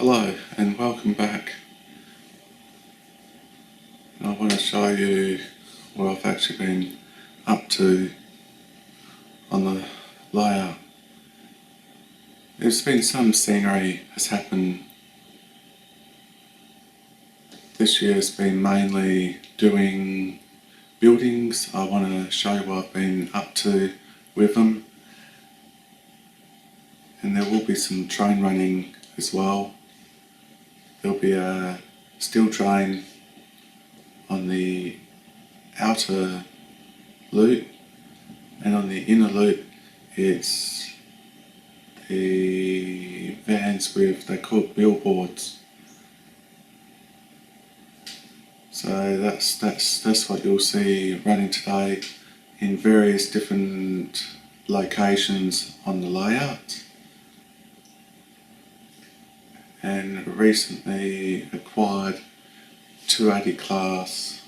Hello and welcome back. I want to show you what I've actually been up to on the layout. There's been some scenery has happened. This year has been mainly doing buildings. I want to show you what I've been up to with them, and there will be some train running as well. There'll be a steel train on the outer loop, and on the inner loop it's the vans with, they're called billboards. So that's what you'll see running today in various different locations on the layout. And recently acquired 280 class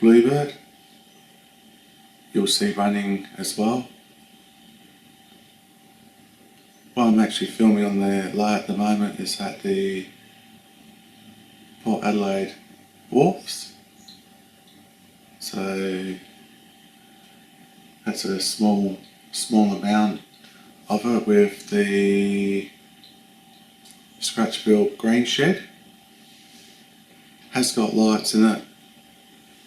Bluebird, you'll see running as well. What I'm actually filming on the layout at the moment is at the Port Adelaide wharfs. So that's a small amount of it, with the scratch built green shed. Has got lights in it,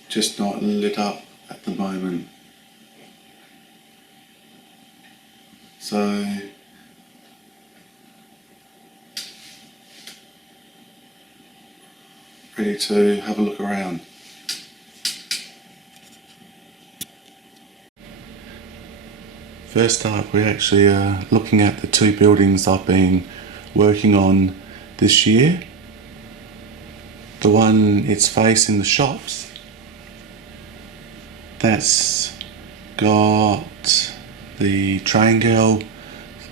just not lit up at the moment. So ready to have a look around. First up, we're actually looking at the two buildings I've been working on this year. The one it's facing the shops, that's got the Triangle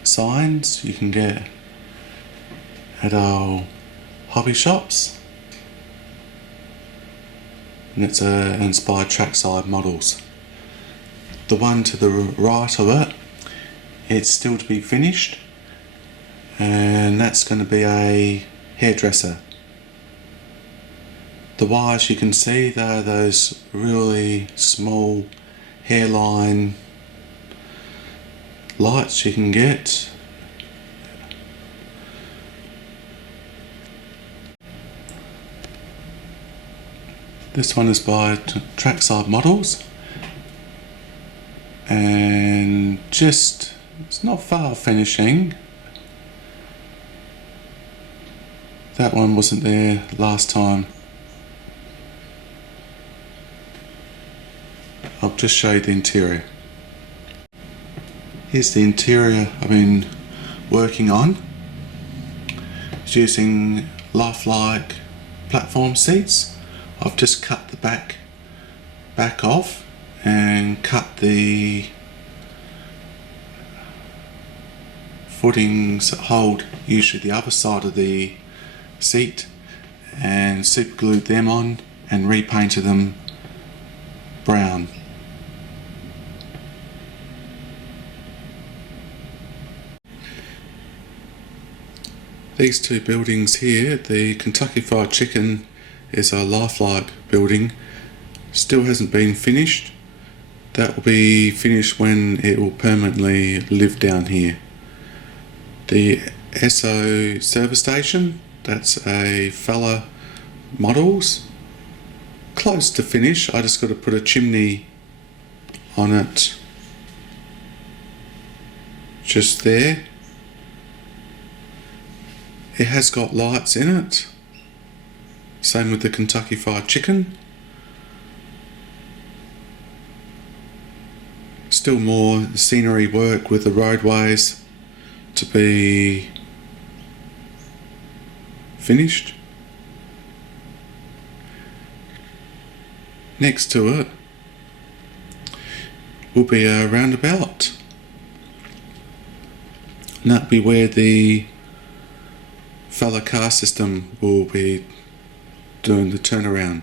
signs you can get at our hobby shops, and it's inspired trackside models. The one to the right of it, it's still to be finished, and that's going to be a hairdresser. The wires you can see, they're those really small hairline lights you can get. This one is by Trackside Models, and just, it's not far finishing. That one wasn't there last time. I'll just show you the interior. Here's the interior I've been working on. It's using lifelike platform seats. I've just cut the back off and cut the footings that hold usually the other side of the seat, and super glued them on and repainted them brown. These two buildings here, the Kentucky Fried Chicken is a lifelike building, still hasn't been finished. That will be finished when it will permanently live down here. The SO service station, that's a fella models, close to finish. I just got to put a chimney on it just there. It has got lights in it, same with the Kentucky Fried Chicken. Still more scenery work with the roadways to be finished. Next to it will be a roundabout, and that'll be where the fella car system will be doing the turnaround.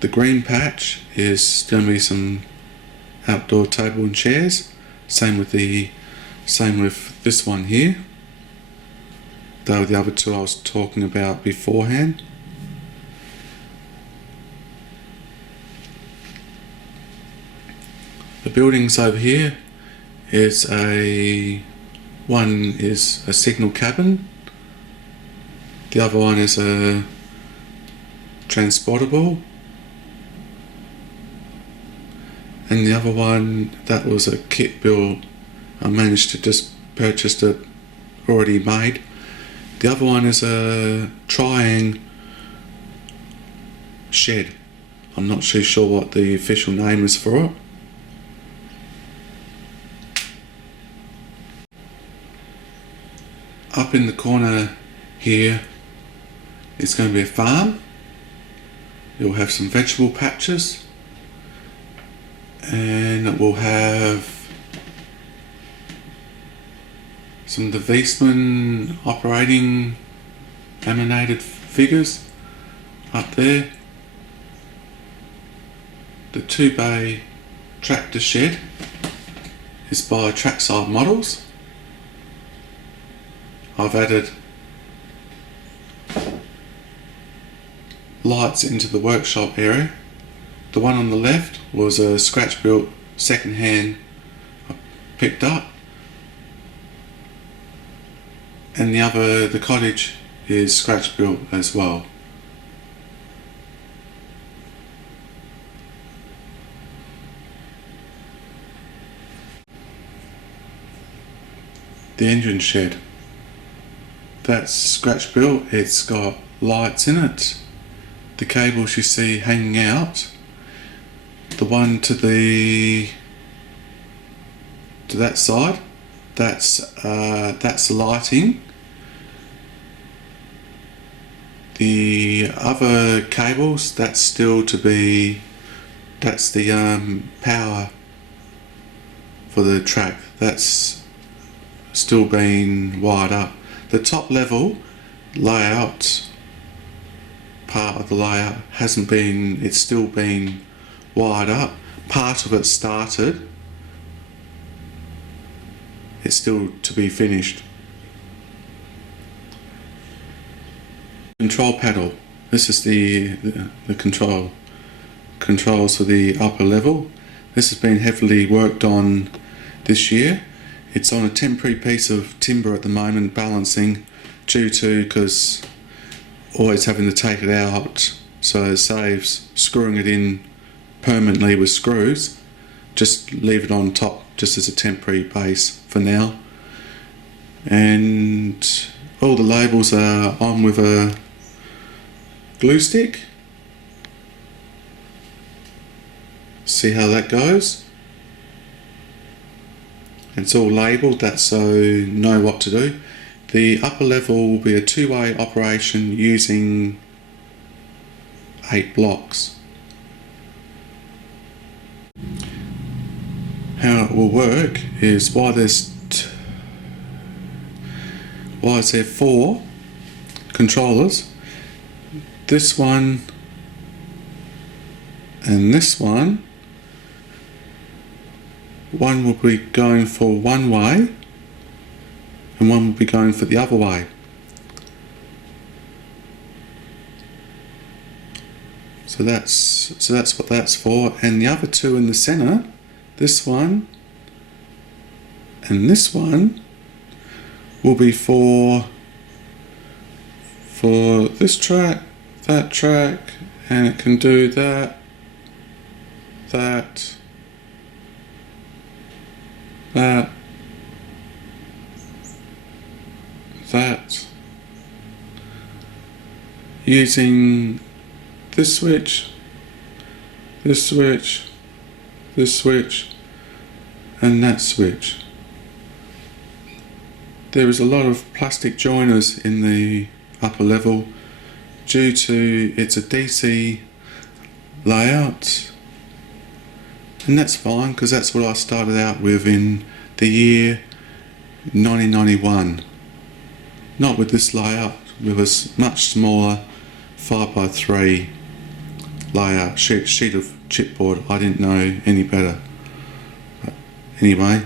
The green patch is going to be some outdoor table and chairs, same with the Same with this one here. They were the other two I was talking about beforehand. The buildings over here is one is a signal cabin. The other one is a transportable. And the other one, that was a kit build. I managed to just purchase it already made. The other one is a triangle shed. I'm not too sure what the official name is for it. Up in the corner here is going to be a farm. It will have some vegetable patches, and it will have some of the Wiesmann operating laminated figures up there. The 2-bay tractor shed is by Trackside Models. I've added lights into the workshop area. The one on the left was a scratch built second hand I picked up, and the cottage is scratch built as well. The engine shed, that's scratch built. It's got lights in it. The cables you see hanging out, the one to that side, that's lighting. The other cables, that's still to be, that's the power for the track. That's still being wired up. The top level layout, part of the layout hasn't been, it's still been wired up. Part of it started, it's still to be finished. Control panel, this is the controls for the upper level. This has been heavily worked on this year. It's on a temporary piece of timber at the moment, balancing, because always having to take it out, so it saves screwing it in permanently with screws. Just leave it on top just as a temporary base for now. And all the labels are on with a glue stick. See how that goes. It's all labelled, that's so know what to do. The upper level will be a 2-way operation using 8 blocks. How it will work is why is there 4 controllers. This one and this one. One will be going for one way and one will be going for the other way. So that's what that's for. And the other two in the center, this one and this one, will be for this track, that track, and it can do that, that, using this switch, this switch, this switch, and that switch. There is a lot of plastic joiners in the upper level due to it's a DC layout, and that's fine because that's what I started out with in the year 1991. Not with this layout, with a much smaller 5x3 layout, sheet of chipboard. I didn't know any better. But anyway,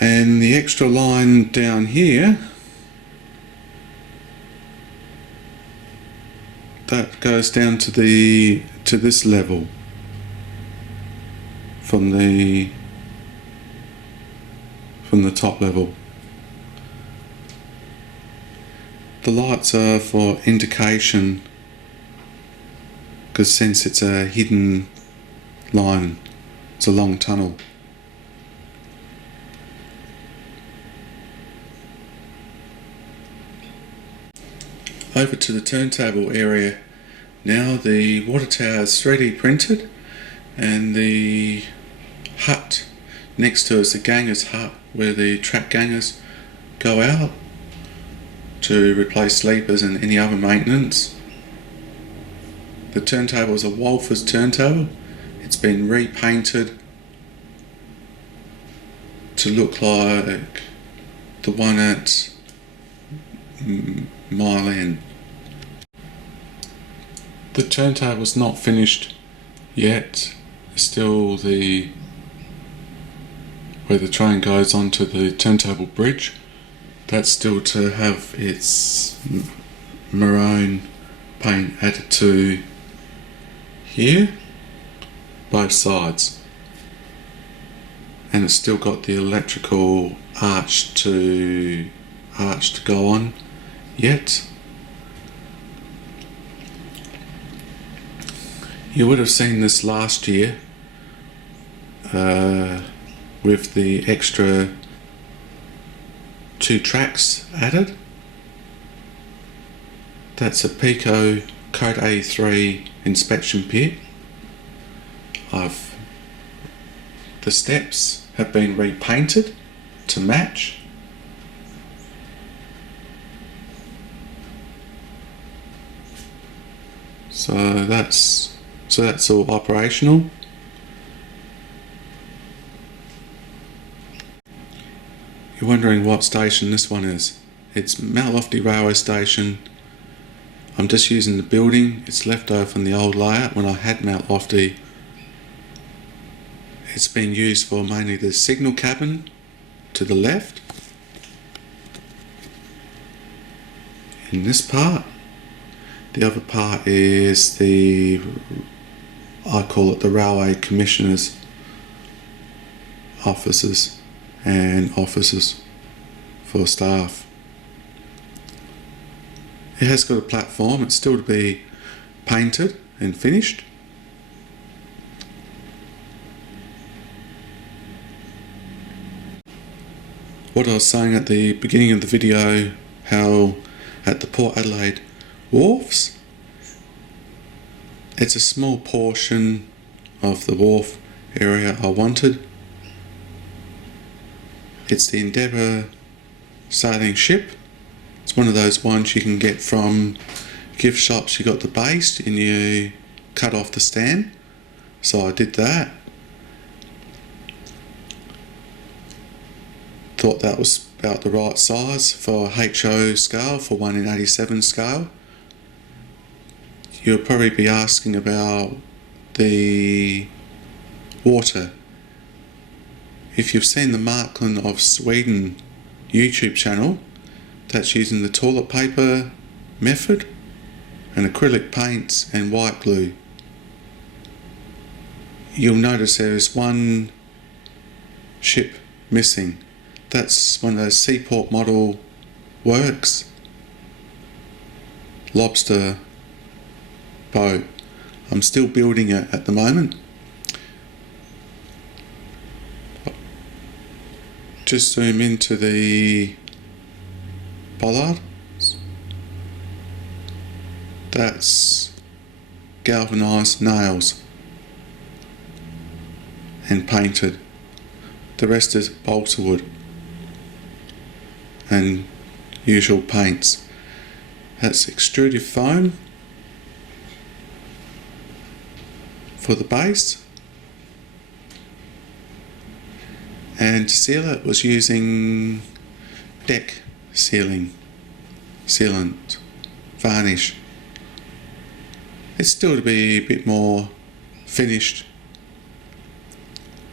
and And the extra line down here, that goes down to this level from the top level. The lights are for indication, because since it's a hidden line, it's a long tunnel. Over to the turntable area. Now the water tower is 3D printed, and the hut next to us, the ganger's hut, where the track gangers go out to replace sleepers and any other maintenance. The turntable is a wharf's turntable. It's been repainted to look like the one at Mile End. The turntable's not finished yet. It's still where the train goes onto the turntable bridge. That's still to have its maroon paint added to here, both sides. And it's still got the electrical arch to go on yet. You would have seen this last year with the extra 2 tracks added. That's a Pico Code 83 inspection pit. The steps have been repainted to match. So that's all operational. You're wondering what station this one is. It's Mount Lofty Railway Station. I'm just using the building. It's left over from the old layout when I had Mount Lofty. It's been used for mainly the signal cabin to the left. In this part. The other part is I call it the Railway Commissioner's offices and offices for staff. It has got a platform. It's still to be painted and finished. What I was saying at the beginning of the video, how at the Port Adelaide wharfs, it's a small portion of the wharf area I wanted. It's the Endeavour sailing ship. It's one of those ones you can get from gift shops. You got the base and you cut off the stand. So I did that. Thought that was about the right size for HO scale, for 1 in 87 scale. You'll probably be asking about the water. If you've seen the Markland of Sweden YouTube channel, that's using the toilet paper method and acrylic paints and white glue. You'll notice there is one ship missing. That's one of those seaport model works. Lobster boat. I'm still building it at the moment. Just zoom into the bollard. That's galvanised nails and painted. The rest is balsa wood and usual paints. That's extruded foam for the base, and to seal it was using deck sealant varnish. It's still to be a bit more finished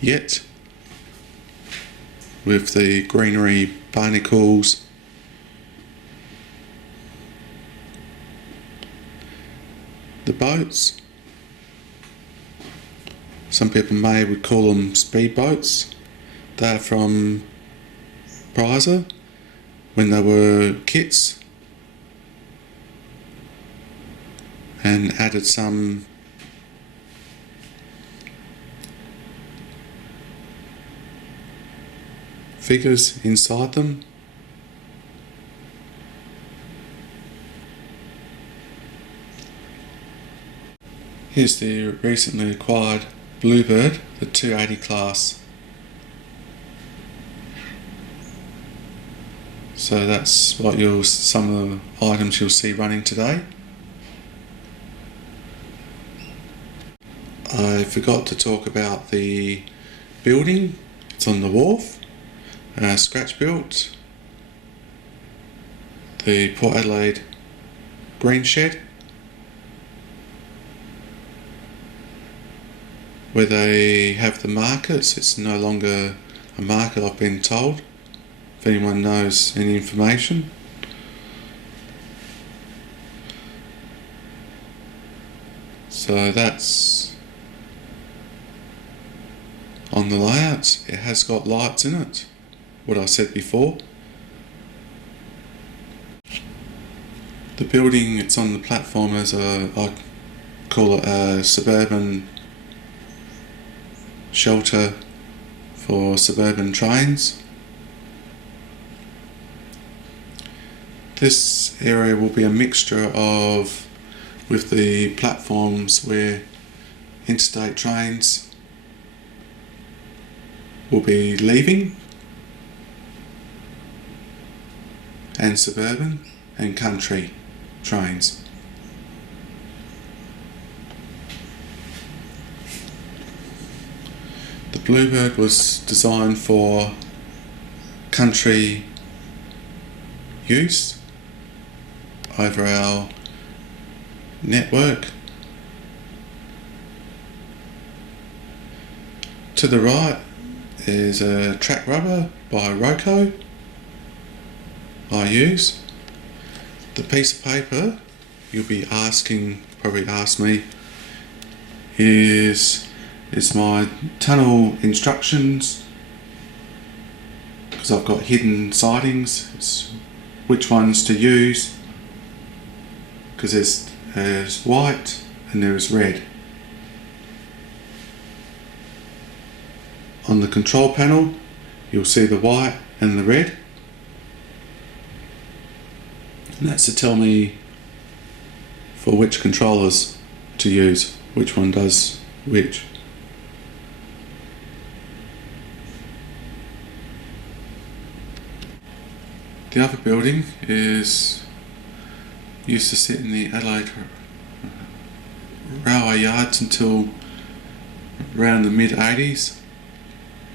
yet. with the greenery barnacles. The boats, some people would call them speedboats. They're from Prizer when they were kits, and added some figures inside them. Here's the recently acquired Bluebird, the 280 class. So that's what some of the items you'll see running today. I forgot to talk about the building. It's on the wharf, scratch built. The Port Adelaide green shed, where they have the markets. It's no longer a market, I've been told, if anyone knows any information. So that's on the layouts. It has got lights in it, what I said before. The building, it's on the platform as I call it a suburban shelter for suburban trains. This area will be a mixture of, with the platforms where interstate trains will be leaving, and suburban and country trains. The Bluebird was designed for country use over our network. To the right is a track rubber by Roco I use. The piece of paper you'll be probably ask me, is my tunnel instructions, because I've got hidden sidings. It's which ones to use, because there's white and there is red. On the control panel you'll see the white and the red, and that's to tell me for which controllers to use, which one does which. The other building used to sit in the Adelaide railway yards until around the mid-80s,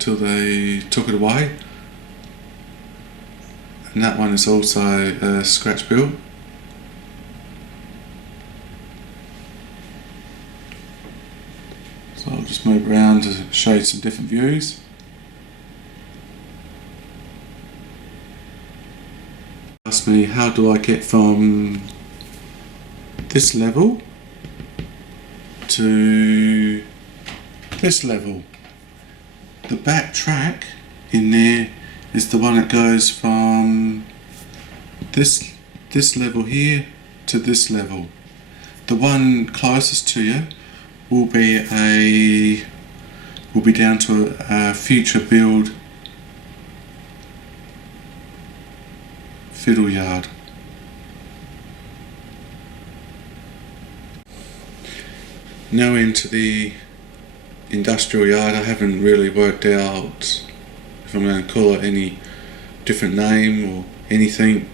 till they took it away, and that one is also scratch built. So I'll just move around to show you some different views. Ask me, how do I get from this level to this level? The back track in there is the one that goes from this level here to this level. The one closest to you will be down to a future build fiddle yard. Now into the industrial yard. I haven't really worked out if I'm going to call it any different name or anything.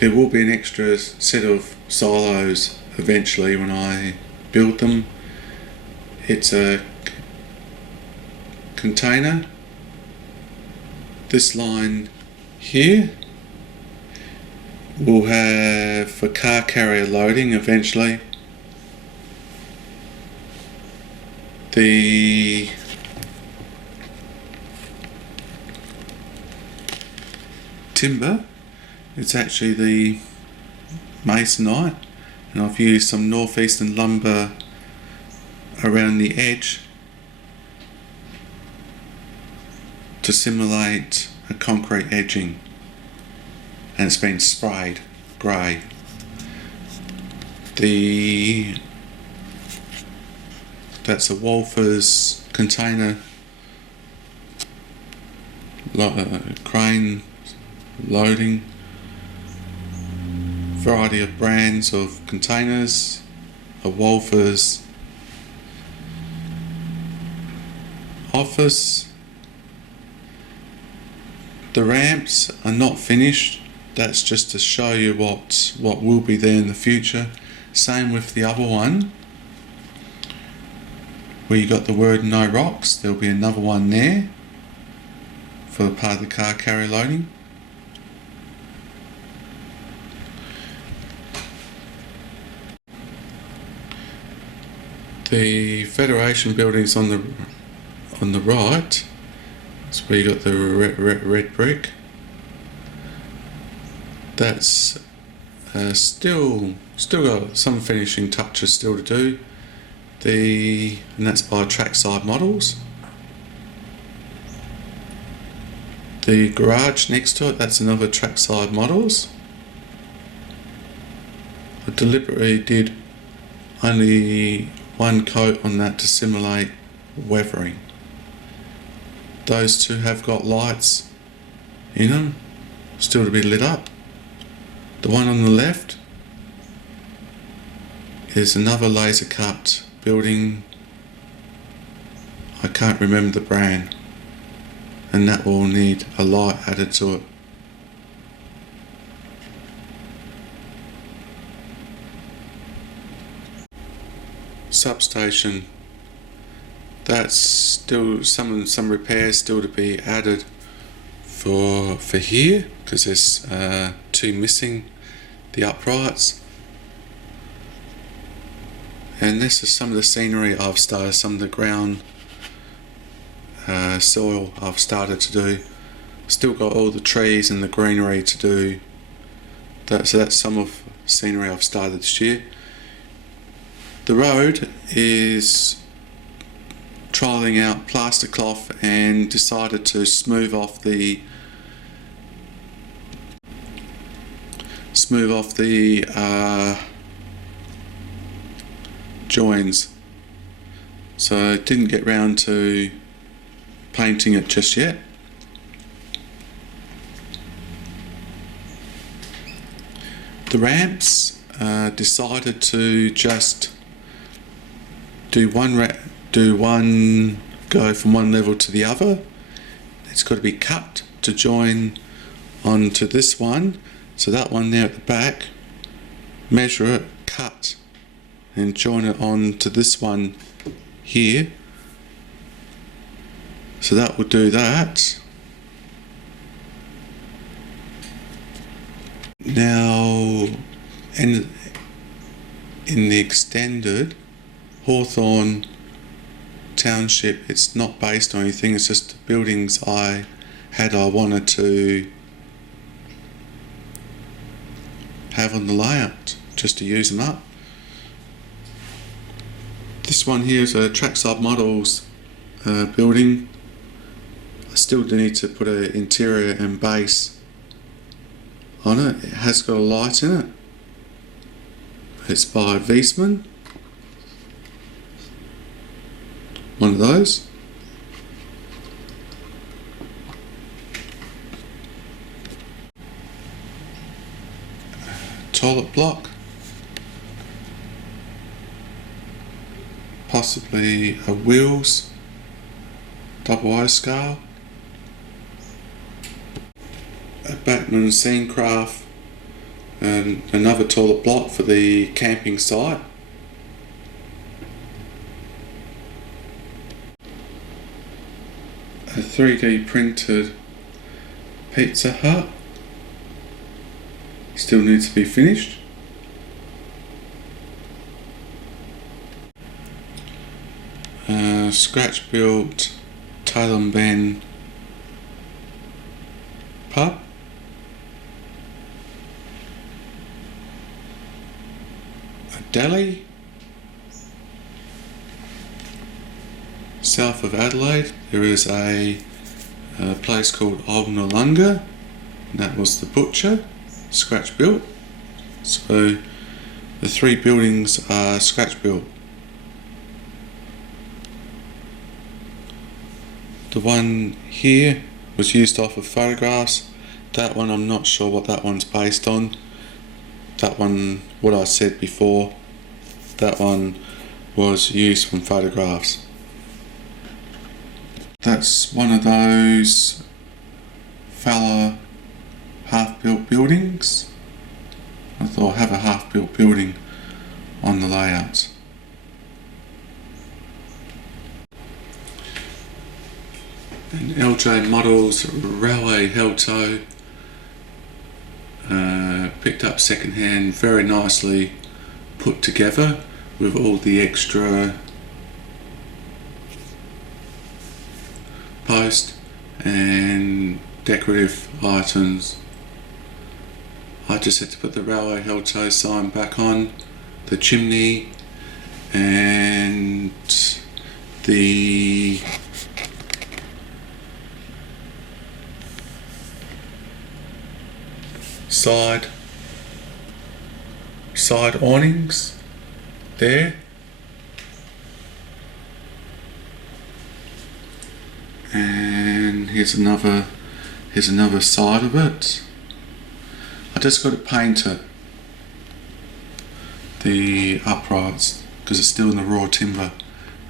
There will be an extra set of silos eventually when I build them. It's a container. This line here will have for car carrier loading eventually. timber. It's actually the masonite, and I've used some northeastern lumber around the edge to simulate a concrete edging, and it's been sprayed grey. That's a Wolfer's container crane loading, variety of brands of containers, a Wolfer's office. The ramps are not finished. That's just to show you what will be there in the future. Same with the other one where you got the word no rocks. There'll be another one there for part of the car carrier loading. The Federation buildings on the right. That's where you got the red brick. That's still got some finishing touches still to do. And that's by Trackside Models. The garage next to it, that's another Trackside Models. I deliberately did only one coat on that to simulate weathering. Those two have got lights in them, still to be lit up. The one on the left is another laser cut building. I can't remember the brand, and that will need a light added to it. Substation, that's still some repairs still to be added for here, because there's two missing, the uprights. And this is some of the scenery I've started, some of the ground soil I've started to do. Still got all the trees and the greenery to do. So that's some of the scenery I've started this year. The road is trialling out plaster cloth and decided to smooth off the joins, so didn't get round to painting it just yet. The ramps decided to just do one go from one level to the other. It's got to be cut to join onto this one, so that one there at the back, measure it, cut and join it on to this one here. So that will do that. Now in the extended Hawthorne Township, it's not based on anything, it's just the buildings I wanted to have on the layout just to use them up. This one here is a Trackside Models building. I still need to put an interior and base on it. It has got a light in it. It's by Wiesman. One of those. Toilet block. Possibly a wheels double O scale. A Batman scene craft, and another toilet block for the camping site. A 3D printed Pizza Hut, still needs to be finished. Scratch built Tail and Ben pub. Delhi. South of Adelaide there is a place called Old Noarlunga, and that was the butcher, scratch built. So the 3 buildings are scratch built. The one here was used off of photographs. That one I'm not sure what that one's based on. That one, what I said before, that one was used from photographs. That's one of those fella half-built buildings. I thought I'd have a half-built building on the layouts. And LJ Models Railway Helto, picked up second hand, very nicely put together with all the extra post and decorative items. I just had to put the Railway Helto sign back on, the chimney and the side awnings there, and here's another side of it. I just got to paint it, the uprights, because it's still in the raw timber,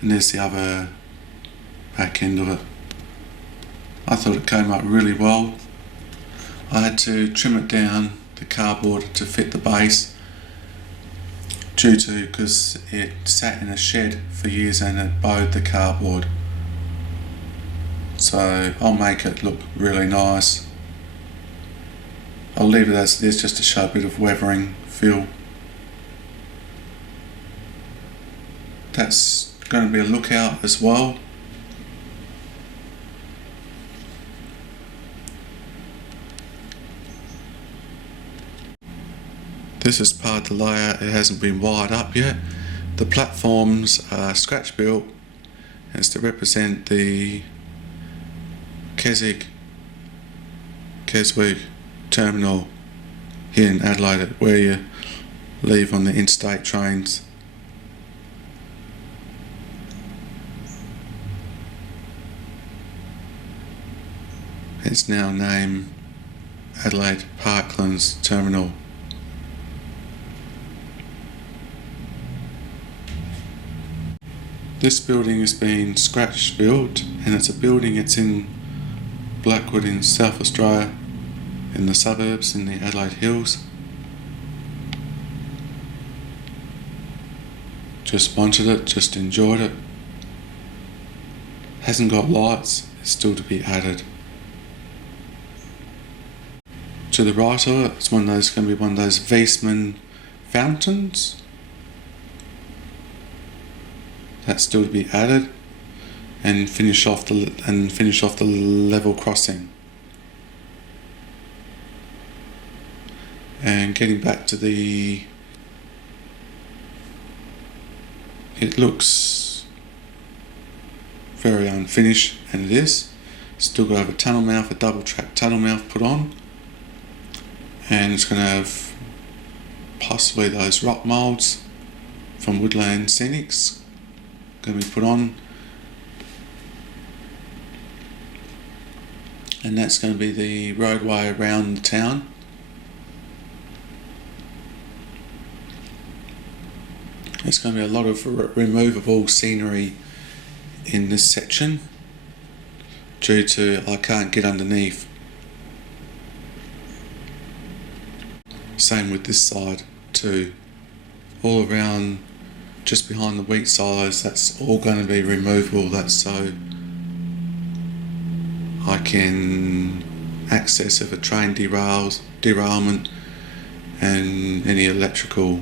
and there's the other back end of it. I thought it came up really well. I had to trim it down, the cardboard, to fit the base, due to because it sat in a shed for years and it bowed the cardboard. So I'll make it look really nice. I'll leave it as it is just to show a bit of weathering feel. That's going to be a lookout as well. This is part of the layout, it hasn't been wired up yet. The platforms are scratch built as to represent the Keswick terminal here in Adelaide, where you leave on the interstate trains. It's now named Adelaide Parklands Terminal. This building has been scratch built, and it's a building, it's in Blackwood in South Australia, in the suburbs, in the Adelaide Hills. Just wanted it, just enjoyed it. Hasn't got lights, it's still to be added. To the right of it, it's going to be one of those Wiesmann fountains. That's still to be added, and finish off the level crossing. And getting back to it looks very unfinished, and it is. Still got to have a tunnel mouth, a double track tunnel mouth put on, and it's going to have possibly those rock moulds from Woodland Scenics going to be put on, and that's going to be the roadway around the town. There's going to be a lot of removable scenery in this section due to I can't get underneath. Same with this side too. All around, just behind the wheat silos, that's all going to be removable. That's so I can access if a train derailment, and any electrical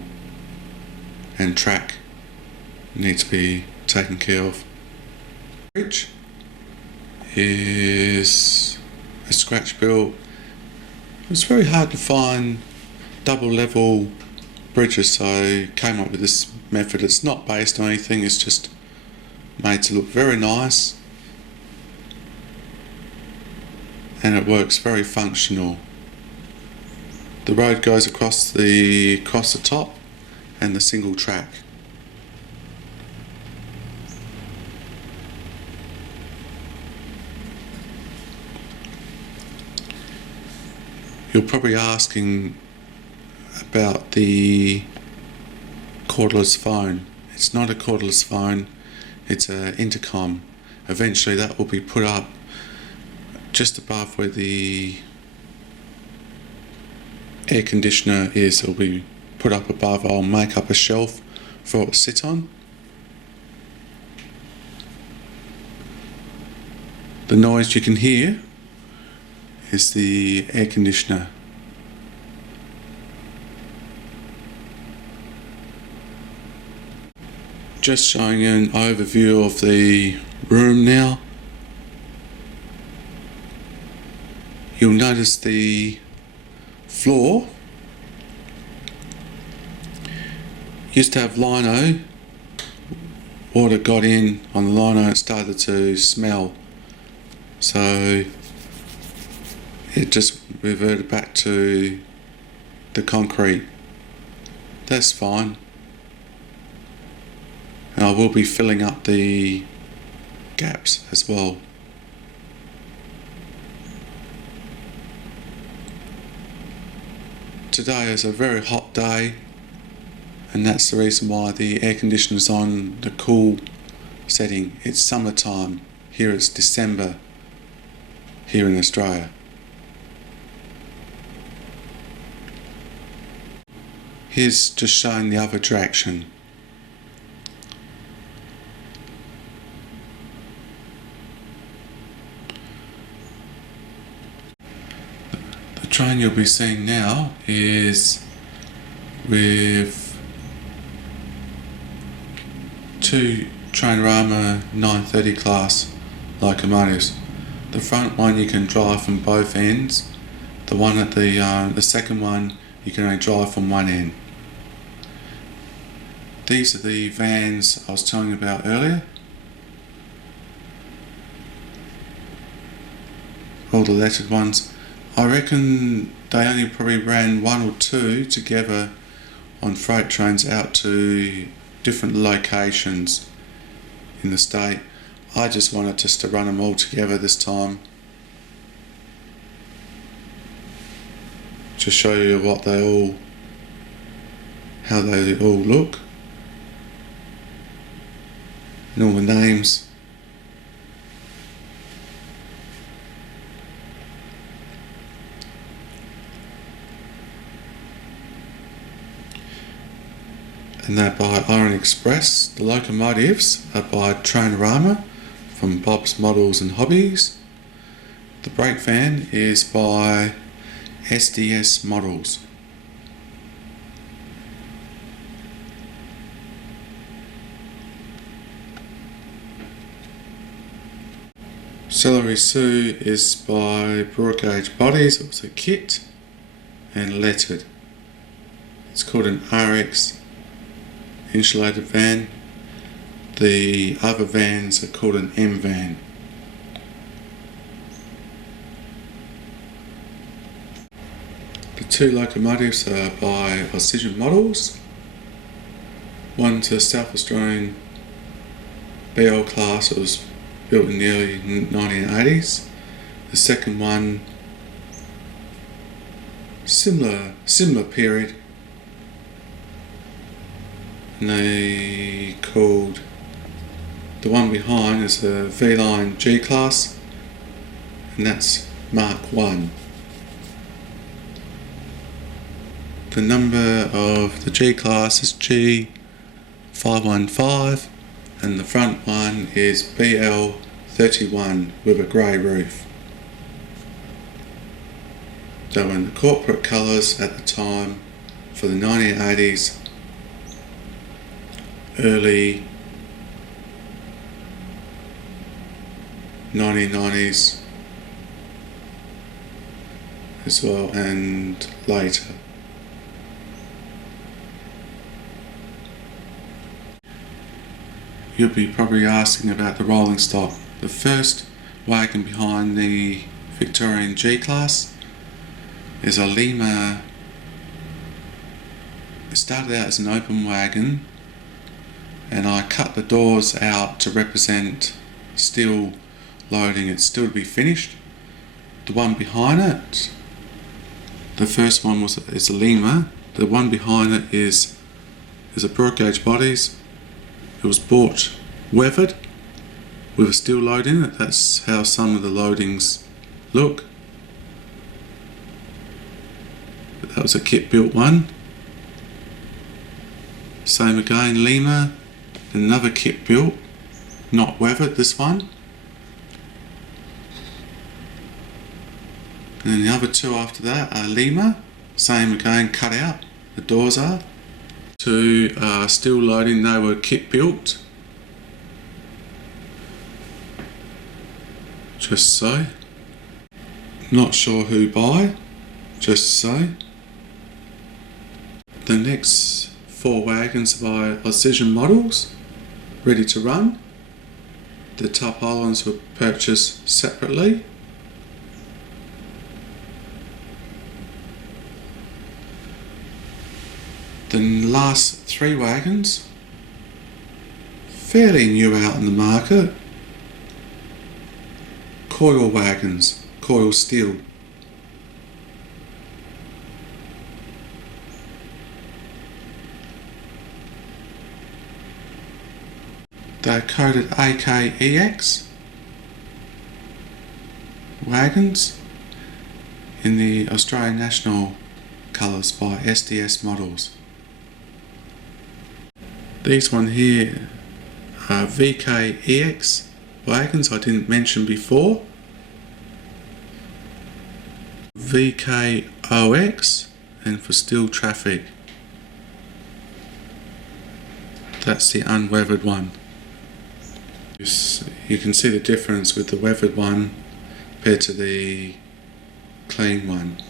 and track need to be taken care of. Bridge is a scratch built. It's very hard to find double level bridges, so I came up with this method. It's not based on anything, it's just made to look very nice, and it works very functional. The road goes across the top and the single track. You're probably asking about the cordless phone. It's not a cordless phone, it's an intercom. Eventually that will be put up just above where the air conditioner is. It'll be put up above. I'll make up a shelf for it to sit on. The noise you can hear is the air conditioner. Just showing you an overview of the room now. You'll notice the floor used to have lino. Water got in on the lino, it started to smell, so it just reverted back to the concrete. That's fine. And I will be filling up the gaps as well. Today is a very hot day, and that's the reason why the air conditioner is on the cool setting. It's summertime. Here it's December here in Australia. Here's just showing the other direction. The train you'll be seeing now is with two Trainrama 930 class locomotives. The front one you can drive from both ends. The one at the second one you can only drive from one end. These are the vans I was telling you about earlier. All the lettered ones. I reckon they only probably ran one or two together on freight trains out to different locations in the state. I just wanted just to run them all together this time, to show you how they all look and all the names. And they're by Iron Express. The locomotives are by Trainrama from Bob's Models and Hobbies. The brake van is by SDS Models. Celery Sue is by Broad Gauge Bodies. It was a kit and lettered. It's called an RX insulated van. The other vans are called an M van. The two locomotives are by Precision Models. One's a South Australian BL class. It was built in the early 1980s. The second one, similar period. And they called, the one behind is a V-Line G class, and that's Mark 1. The number of the G class is G515, and the front one is BL31 with a grey roof. They were in the corporate colours at the time for the 1980s, early 1990s as well, and later. you'll be probably asking about the rolling stock. The first wagon behind the Victorian G-Class is a Lima. It started out as an open wagon, and I cut the doors out to represent steel loading. It's still to be finished. The one behind it, the first one is a Lima. The one behind it is a broad gauge bodies. It was bought weathered with a steel load in it. That's how some of the loadings look. That was a kit built one. Same again, Lima. Another kit built, not weathered, this one. And then the other two after that are Lima. Same again, cut out. The doors are. Two steel loading, they were kit built. Just so. Not sure who by. Just so. The next 4 wagons by Precision Models, ready to run. The top islands were purchased separately. The last 3 wagons, fairly new out in the market. Coil wagons, coil steel. They're coded AKEX wagons in the Australian National colours by SDS Models. These one here are VKEX wagons I didn't mention before. VKOX, and for steel traffic. That's the unweathered one. You can see the difference with the weathered one compared to the clean one.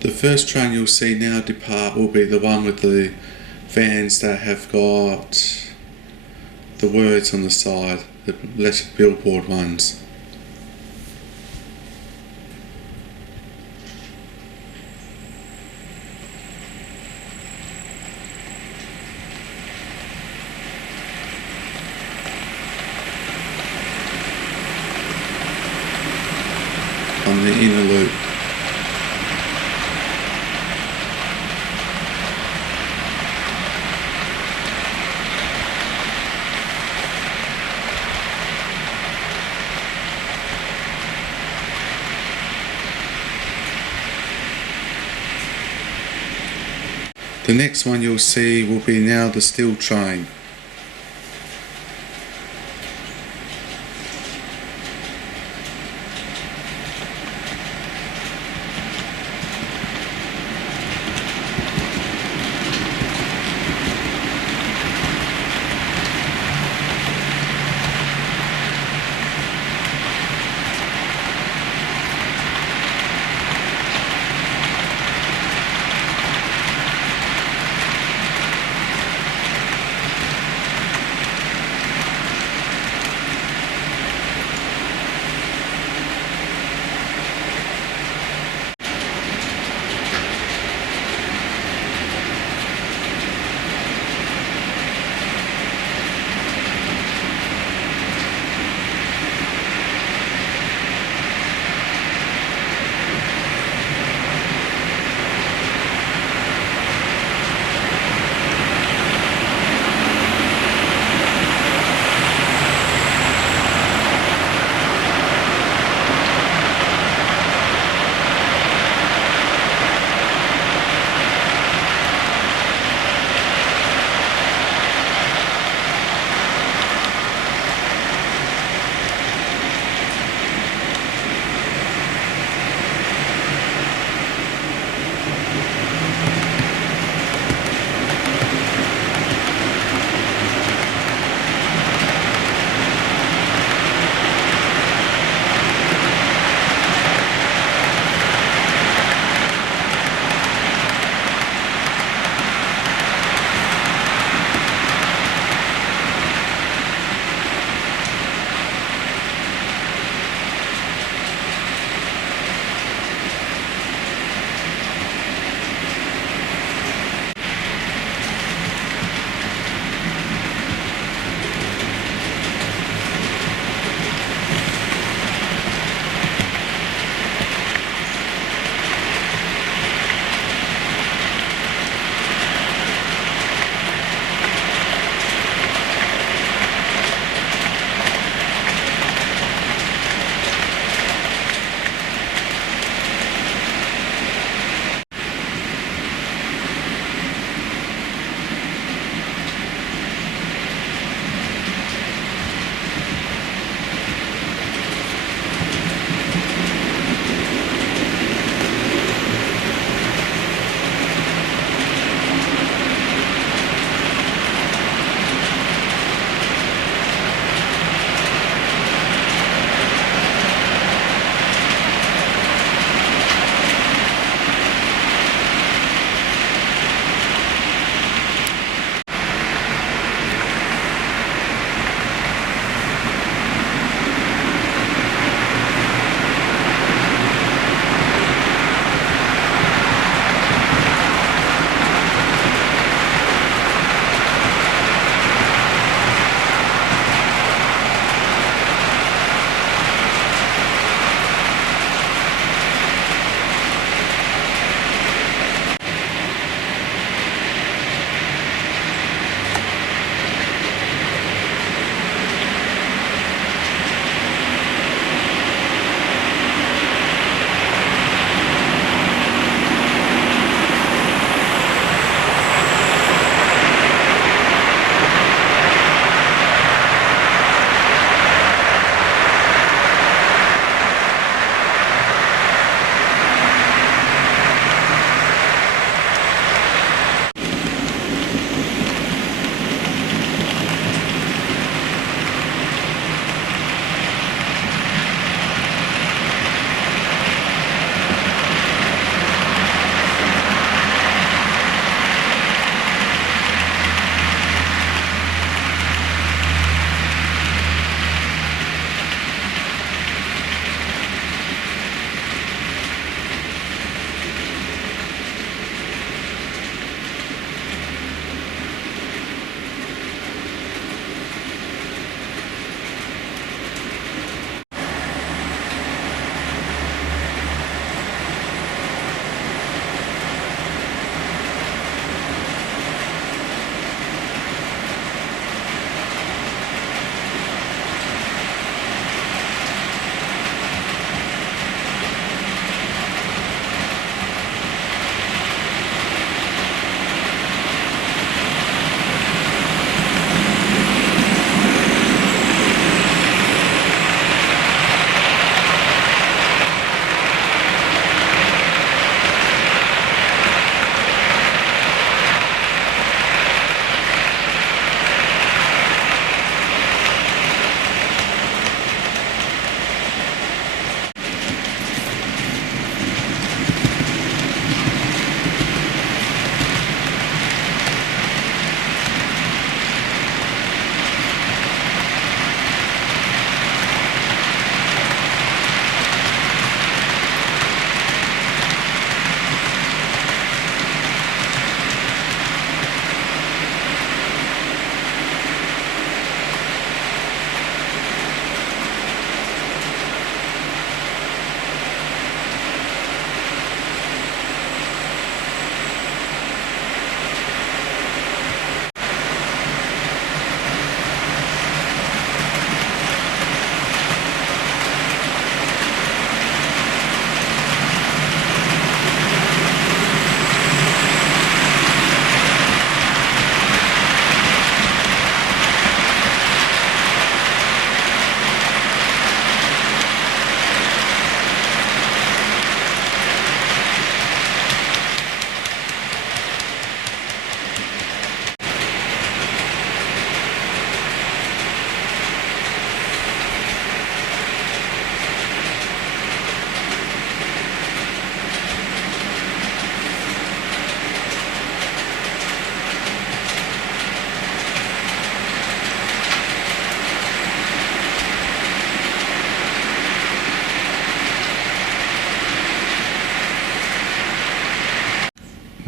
The first train you'll see now depart will be the one with the vans that have got the words on the side, the lettered billboard ones. On the inner loop. The next one you'll see will be now the steel train.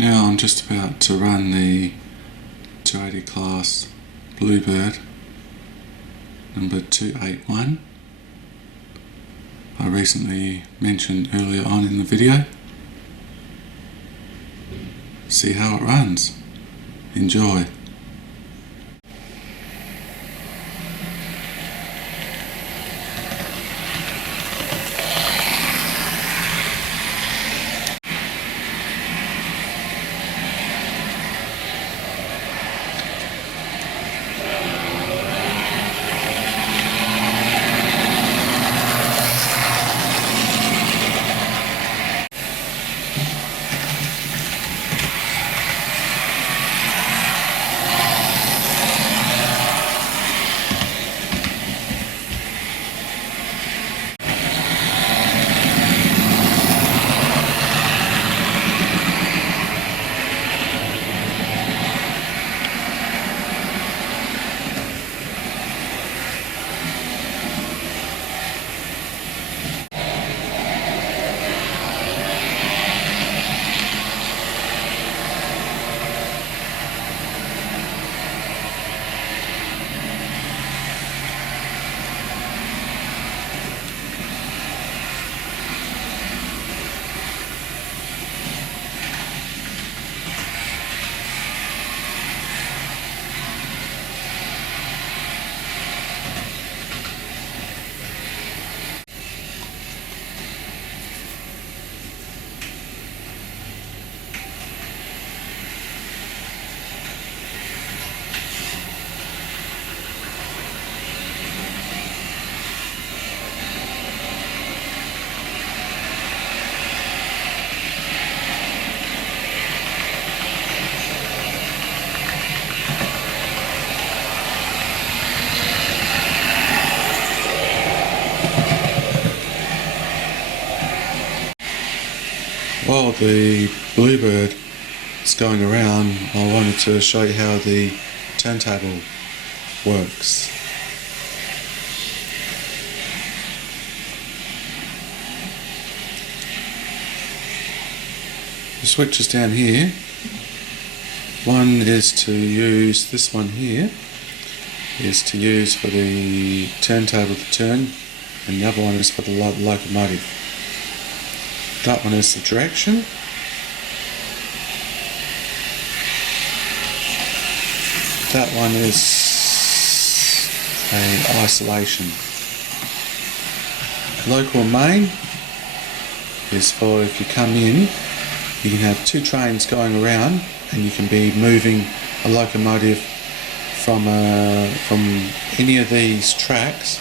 Now I'm just about to run the 280 class Bluebird number 281. I recently mentioned earlier on in the video. See how it runs. Enjoy. While the Bluebird is going around, I wanted to show you how the turntable works. The switches down here, one is to use, this one here is to use for the turntable to turn, and the other one is for the locomotive. That one is the direction. That one is a isolation. Local main is for if you come in, you can have two trains going around and you can be moving a locomotive from any of these tracks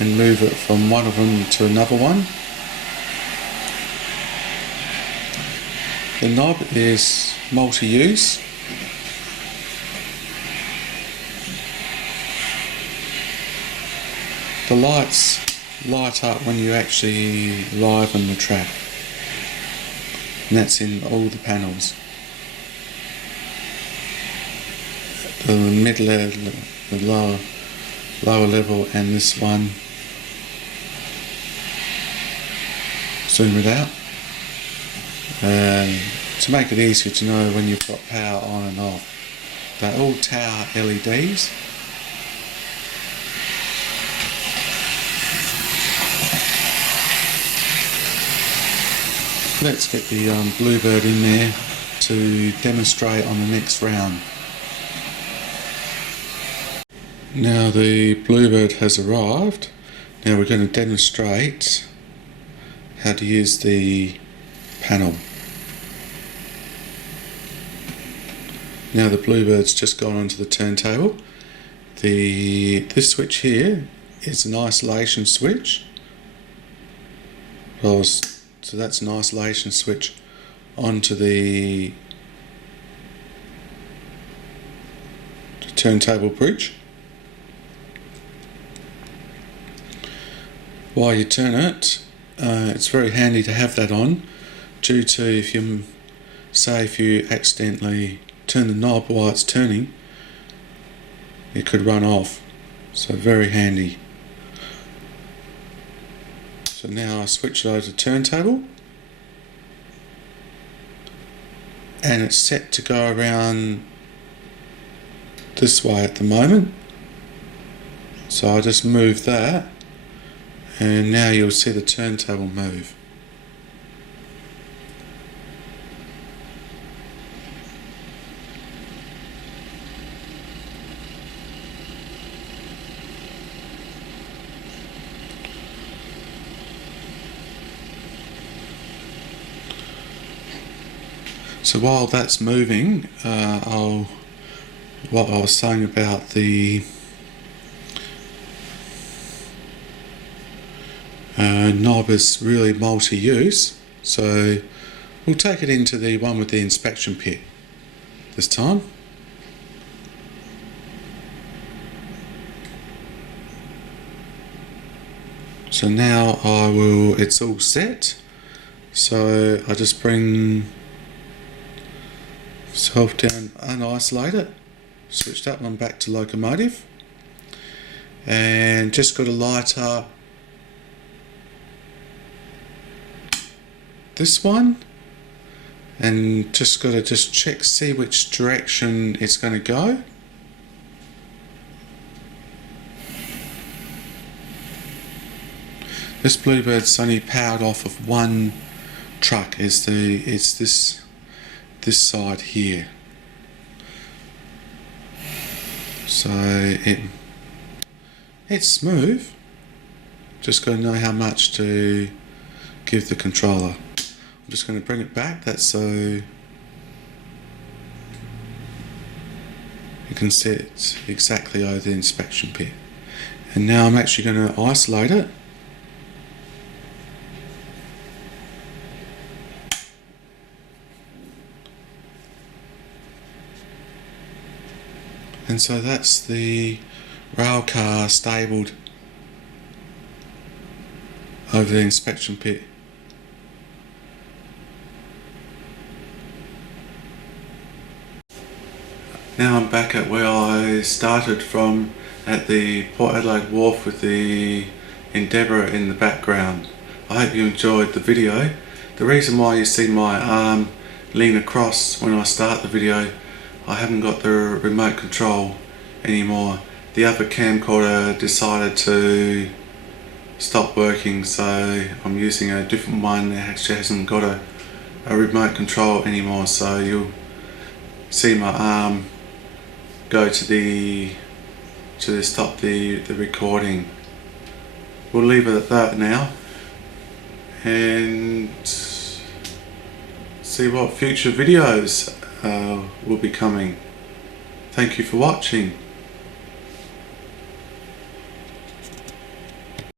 and move it from one of them to another one. The knob is multi-use. The lights light up when you actually arrive on the track, and that's in all the panels. The mid-level, the lower level, and this one. Zoom it out. To make it easier to know when you've got power on and off. They're all tower LEDs. Let's get the Bluebird in there to demonstrate on the next round. Now the Bluebird has arrived. Now we're going to demonstrate how to use the panel. Now the Bluebird's just gone onto the turntable. This switch here is an isolation switch. So that's an isolation switch onto the turntable bridge. While you turn it, it's very handy to have that on, due to if you accidentally turn the knob while it's turning, it could run off. So very handy. So now I switch it over to turntable, and it's set to go around this way at the moment, so I just move that, and now you'll see the turntable move. So while that's moving, what I was saying about the knob is really multi-use, so we'll take it into the one with the inspection pit this time. So now it's all set, so I just bring self down, unisolate it, switch that one back to locomotive, and just got to light up this one, and just got to check, see which direction it's going to go. This Bluebird's only powered off of one truck. It's this side here. So it's smooth. Just got to know how much to give the controller. I'm just going to bring it back. That's so you can see it exactly over the inspection pit. And now I'm actually going to isolate it. And so that's the rail car stabled over the inspection pit. Now I'm back at where I started from, at the Port Adelaide wharf with the Endeavour in the background. I hope you enjoyed the video. The reason why you see my arm lean across when I start the video, I haven't got the remote control anymore. The other camcorder decided to stop working, so I'm using a different one that actually hasn't got a remote control anymore, so you'll see my arm go to stop the recording. We'll leave it at that now and see what future videos will be coming. Thank you for watching.